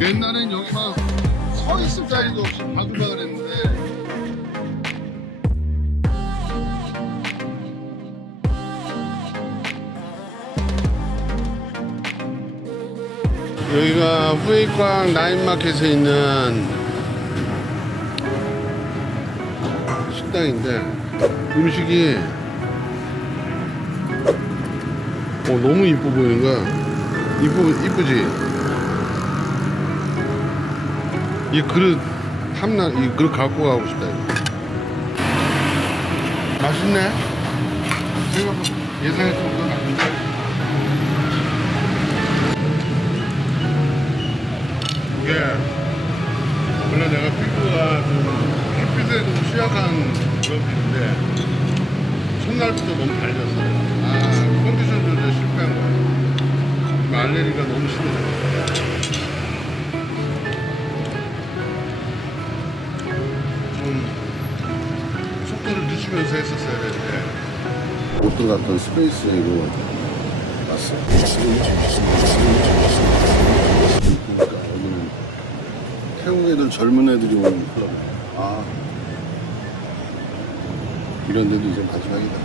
옛날엔 여기 막 서 있을 자리도 없이 바글바글 했는데. 여기가 후에이광 나인마켓에 있는 식당인데 음식이 어, 너무 이뻐 보이는 거야 이쁘, 이쁘지? 이 그릇 탐나 이 그릇 갖고 가고 싶다 이거. 맛있네 생각보다 예상했던 것보다 이게 원래 내가 피부가 좀 햇빛에 좀 취약한 피부인데 첫날부터 너무 달렸어 아 컨디션 조절 실패한 거야 지금 알레르기가 너무 심해 좀 속도를 늦추면서 했었어야 되는데. 못 들어갔던 스페이스 이거 봤어? 그러니까 여기는 태국 애들 젊은 애들이 오는 클럽 아 이런 데도 이제 마지막이다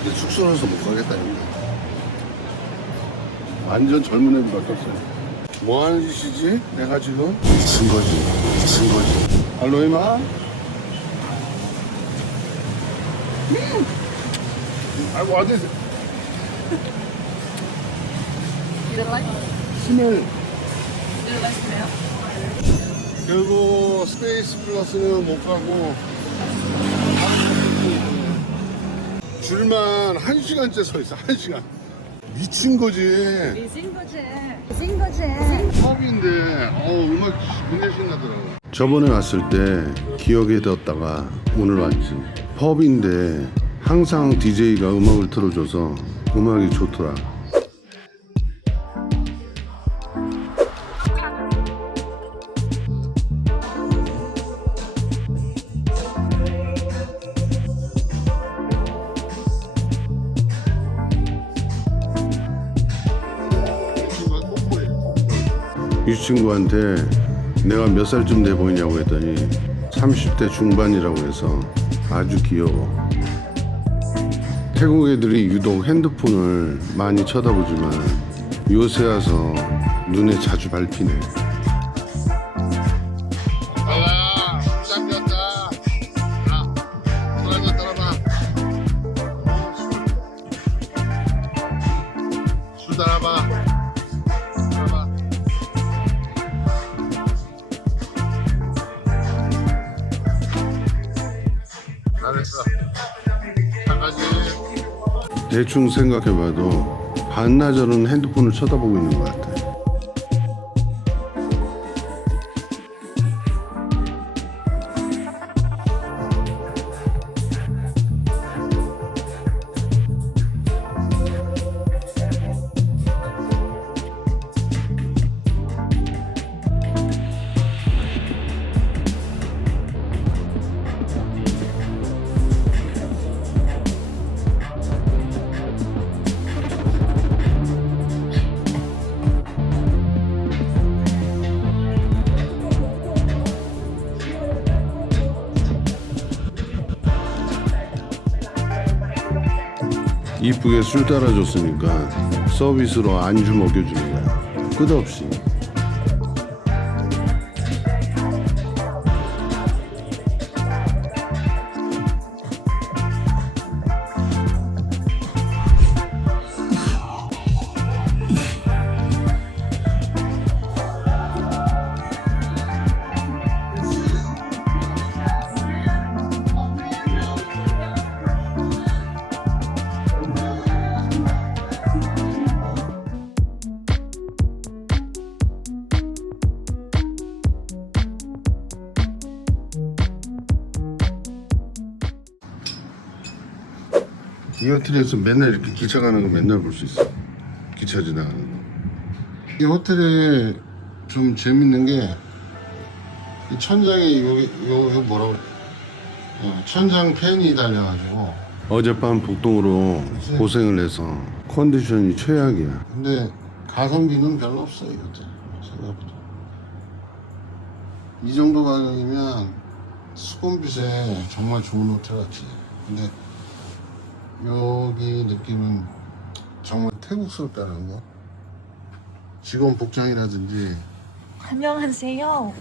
이제 숙소라서 못 가겠다 여기 완전 젊은 애들밖에 없어요 뭐 하는 짓이지? 내가 지금? 미친 거지 미친 거지 알로에마 음. 아이고 don't like? 스멜? 결국 스페이스 플러스는 못 가고 줄만 한 시간째 서 있어 한 시간. 미친 거지. 미친 거지. 미친 거지. 펍인데 어 음악 굉장히 신나더라고. 저번에 왔을 때 기억에 뒀다가 오늘 왔지. 펍인데 항상 DJ가 음악을 틀어줘서 음악이 좋더라 친구한테 내가 몇 살쯤 돼 보이냐고 했더니 30대 중반이라고 해서 아주 귀여워. 태국 애들이 유독 핸드폰을 많이 쳐다보지만 요새 와서 눈에 자주 밟히네. 따라봐. 대충 생각해봐도 반나절은 핸드폰을 쳐다보고 있는 것 같아. 이쁘게 술 따라줬으니까 서비스로 안주 먹여주는 거야. 끝없이. 이 호텔에서 맨날 이렇게 기차 가는 거 맨날 볼 수 있어. 기차 지나가는 거. 이 호텔에 좀 재밌는 게 이 천장에 여기 요, 요 뭐라고 그래? 어, 천장 팬이 달려가지고 어젯밤 복동으로 고생을 해서 컨디션이 최악이야. 근데 가성비는 별로 없어 이것들 생각보다. 이 정도 가격이면 수건빛에 정말 좋은 호텔 같지. 근데 여기 느낌은 정말 태국스럽다는 거. 직원 복장이라든지 안녕하세요.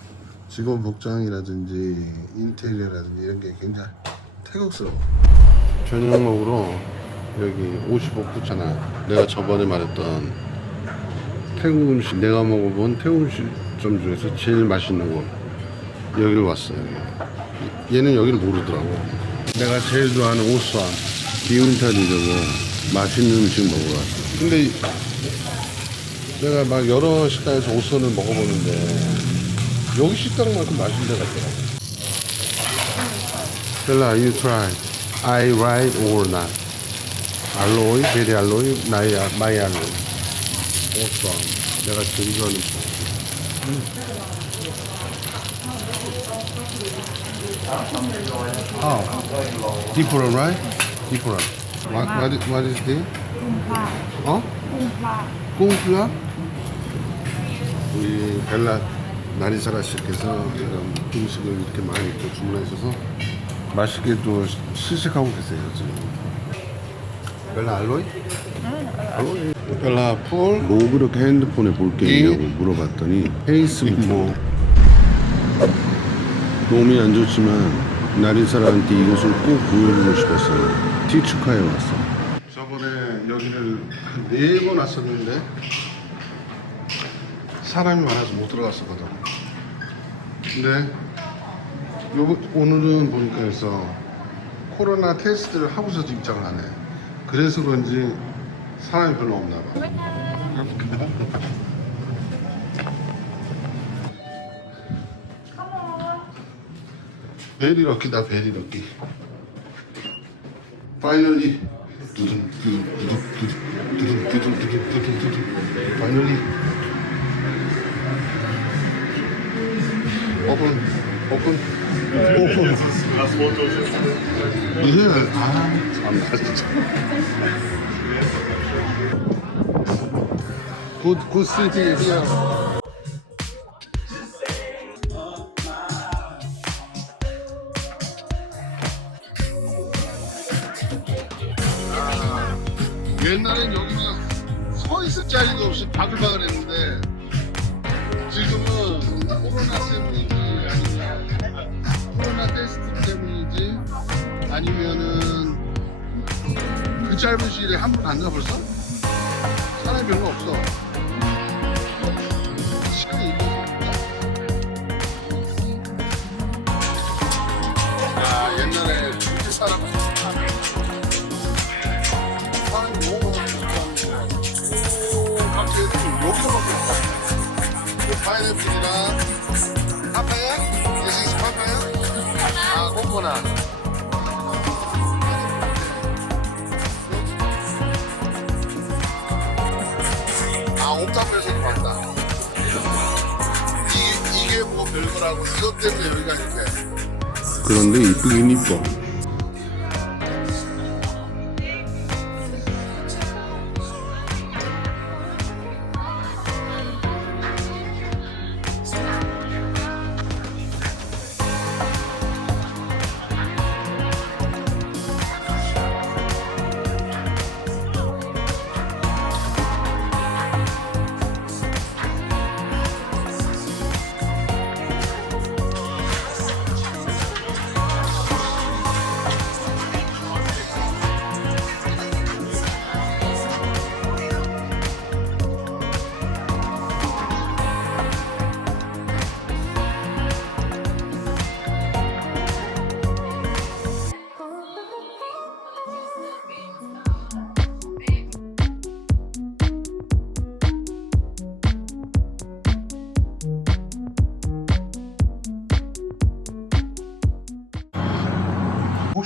직원 복장이라든지 인테리어라든지 이런 게 굉장히 태국스러워. 저녁 먹으러 여기 55구잖아. 내가 저번에 말했던 태국 음식 내가 먹어본 태국 음식점 중에서 제일 맛있는 곳 여기를 왔어요. 얘는 여기를 모르더라고. 내가 제일 좋아하는 오스완 기운타리라고 맛있는 음식 먹으러 왔어. 근데 내가 막 여러 식당에서 오스완을 먹어보는데 여기 식당만큼 맛있는 데 같더라고. Bella, you try. I right or not? 알로이, 베리 알로이, 나이, 아- 마이 알로이. 오스완. 내가 제일 좋아하는 거. How? Different, right? Different. What, what, is, what is this? 어? 꽁플라? 우리 벨라 나리사라 씨께서 이런 음식을 이렇게 많이 또 주문하셔서 맛있게 또 시식하고 계세요 지금. 벨라 알로이? 알로이. 벨라 폴? 뭐 그렇게 핸드폰에 볼 게 있냐고 물어봤더니 페이스북 뭐 몸이 안 좋지만 나리사라한테 이것을 꼭 보여주고 싶었어요. 티축하에 왔어. 저번에 여기를 한 네 번 왔었는데 사람이 많아서 못 들어갔었거든. 근데 요 오늘은 보니까 해서 코로나 테스트를 하고서 입장을 하네. 그래서 그런지 사람이 별로 없나 봐. 베리 럭키다 베리 럭키. 파이널리 파이널리 오픈 오픈 오픈. 예, 아, 시티 짧은 시일에 한 번 갔나 벌써? 뭐 별거라고. 이것 때문에 여기가 이렇게. 그런데 이쁘긴 이뻐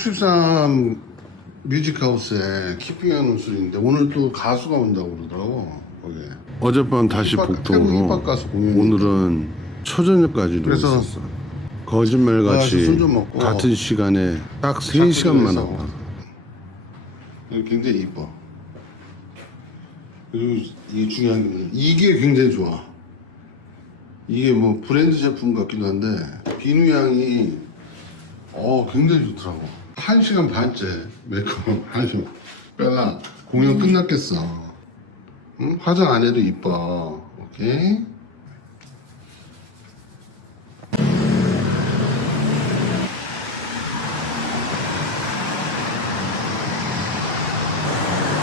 혹십삼 뮤직하우스에 키핑하는 술인데 오늘 또 가수가 온다고 그러더라고 거기에 어젯밤 다시 힙합- 복도로 태국 힙합 가수 공연이 오늘은 초저녁까지도 그래서 있었어 거짓말 같이 술좀 먹고. 같은 시간에 딱 3시간만 해서. 왔다. 굉장히 이뻐. 그리고 이게 중요한 게 이게 굉장히 좋아. 이게 뭐 브랜드 제품 같기도 한데 비누 향이 어 굉장히 좋더라고. 한 시간 반째 메이크업 한 시간. 벨라 공연 끝났겠어. 응? 화장 안 해도 이뻐. 오케이.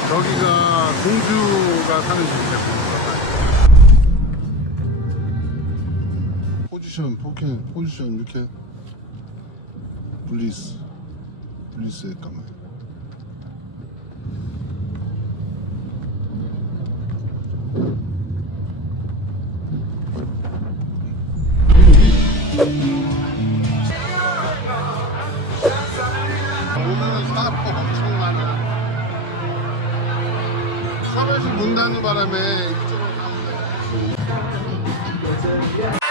저기가 공주가 사는 집이네. 포지션, 포켓, 포지션 이렇게 블리스, 블리스의 까만. 오늘은 바람에 이쪽으로 가면 돼.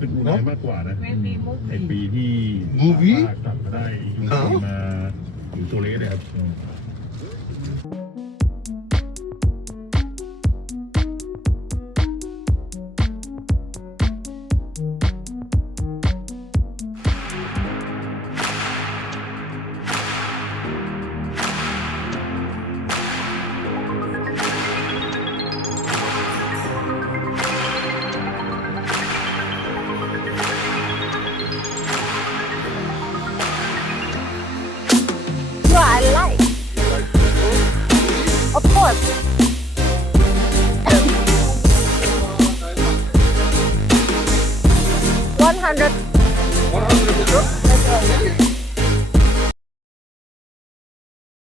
เป็นอูไดมากกว่านะเมบีมูในวีปีที่ Movie? กลับมาได้ยูซีมาถึงโซเลสเลยครับ